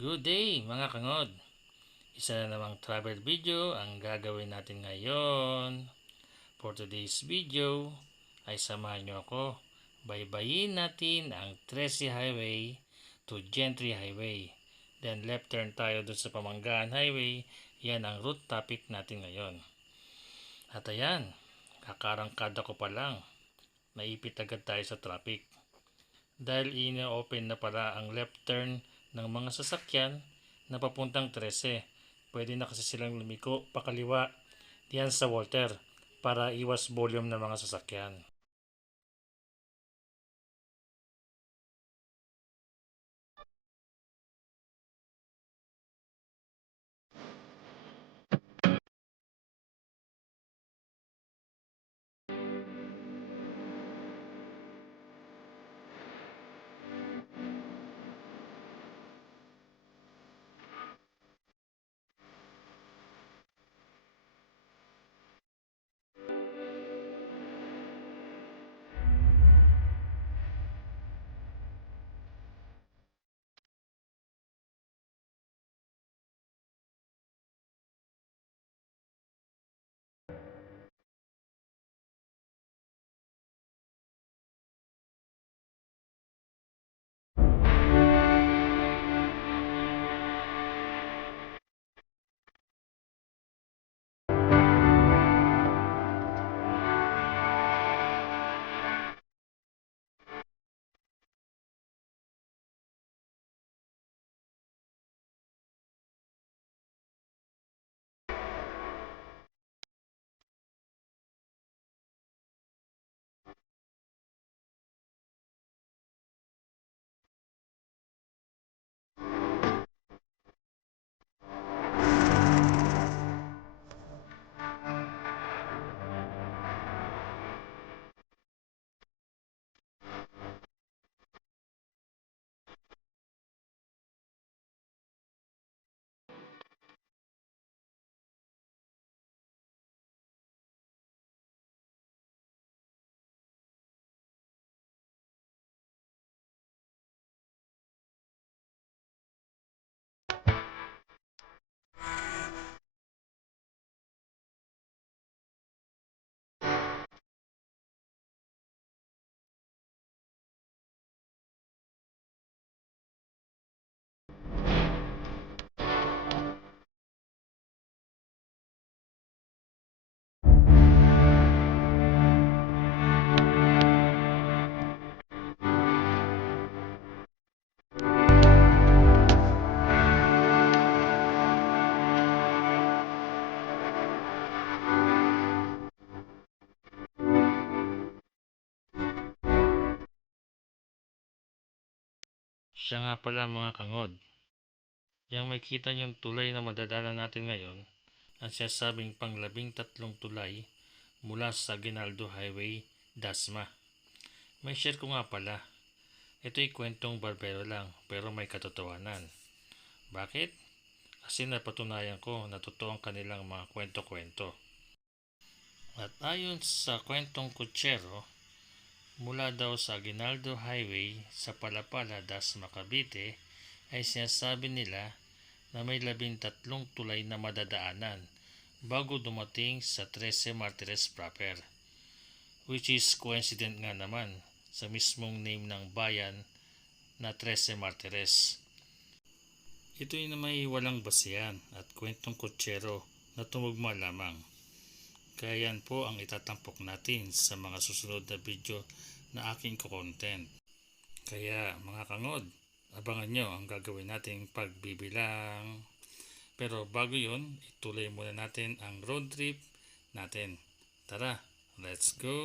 Good day mga kangod! Isa na namang travel video ang gagawin natin ngayon. For today's video ay samahan nyo ako. Baybayin natin ang Trece Highway to Gentry Highway. Then left turn tayo dun sa Pamanggaan Highway. Yan ang route topic natin ngayon. At ayan, kakarangkada ko pa lang. Naipit agad tayo sa traffic. Dahil ina-open na pala ang left turn ng mga sasakyan na papuntang Trece. Pwede na kasi silang lumiko pakaliwa diyan sa Walter para iwas volume ng mga sasakyan. Siya nga pala mga kangod. Yang may kita niyong tulay na madadala natin ngayon ang sinasabing pang-13 tulay mula sa Aguinaldo Highway, Dasma. May share ko nga pala. Ito'y kwentong barbero lang pero may katotohanan. Bakit? Kasi napatunayan ko na totoo ang kanilang mga kwento-kwento. At ayon sa kwentong kutsero, mula daw sa Aguinaldo Highway sa Palapala, Dasma, Cavite ay sinasabi nila na may 13 tulay na madadaanan bago dumating sa Trece Martires proper, which is coincident nga naman sa mismong name ng bayan na Trece Martires. Ito'y na may walang basihan at kwentong kutsero na tumugma lamang. Kaya yan po ang itatampok natin sa mga susunod na video na aking content. Kaya mga kangod, abangan nyo ang gagawin nating pagbibilang. Pero bago yun, ituloy muna natin ang road trip natin. Tara, let's go!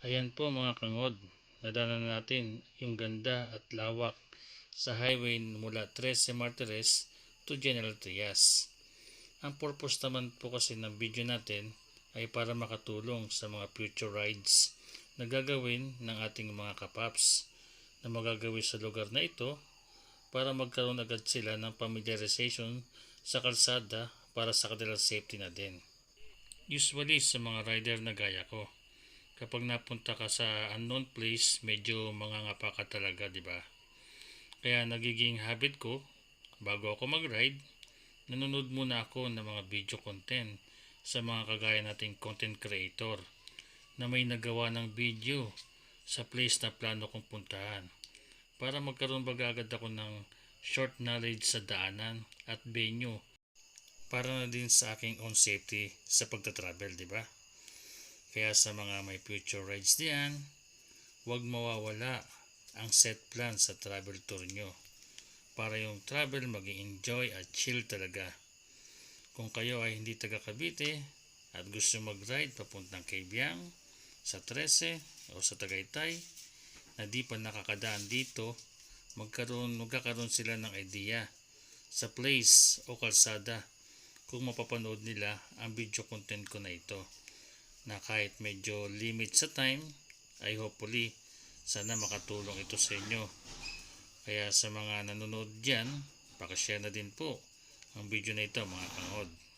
Ayan po mga kangod, nadanan natin yung ganda at lawak sa highway mula 13 Martires to General Trias. Ang purpose naman po kasi ng video natin ay para makatulong sa mga future rides na gagawin ng ating mga kapaps na magagawin sa lugar na ito para magkaroon agad sila ng familiarization sa kalsada para sa kanilang safety na din. Usually sa mga rider na gaya ko, kapag napunta ka sa unknown place, medyo mangangapa ka talaga, di ba? Kaya nagiging habit ko, bago ako mag-ride, nanonood muna ako ng mga video content sa mga kagaya nating content creator na may nagawa ng video sa place na plano kong puntahan para magkaroon baga agad ako ng short knowledge sa daanan at venue para na din sa aking own safety sa pagta-travel, di ba? Kaya sa mga may future rides diyan, huwag mawawala ang set plan sa travel tour nyo para yung travel maging enjoy at chill talaga. Kung kayo ay hindi taga Cavite at gusto mag-ride papuntang Kabyang, sa 13 o sa Tagaytay na di pa nakakadaan dito, magkakaroon sila ng idea sa place o kalsada kung mapapanood nila ang video content ko na ito, na kahit medyo limit sa time ay hopefully sana makatulong ito sa inyo. Kaya sa mga nanonood dyan, pakishare na din po ang video na ito mga kangod.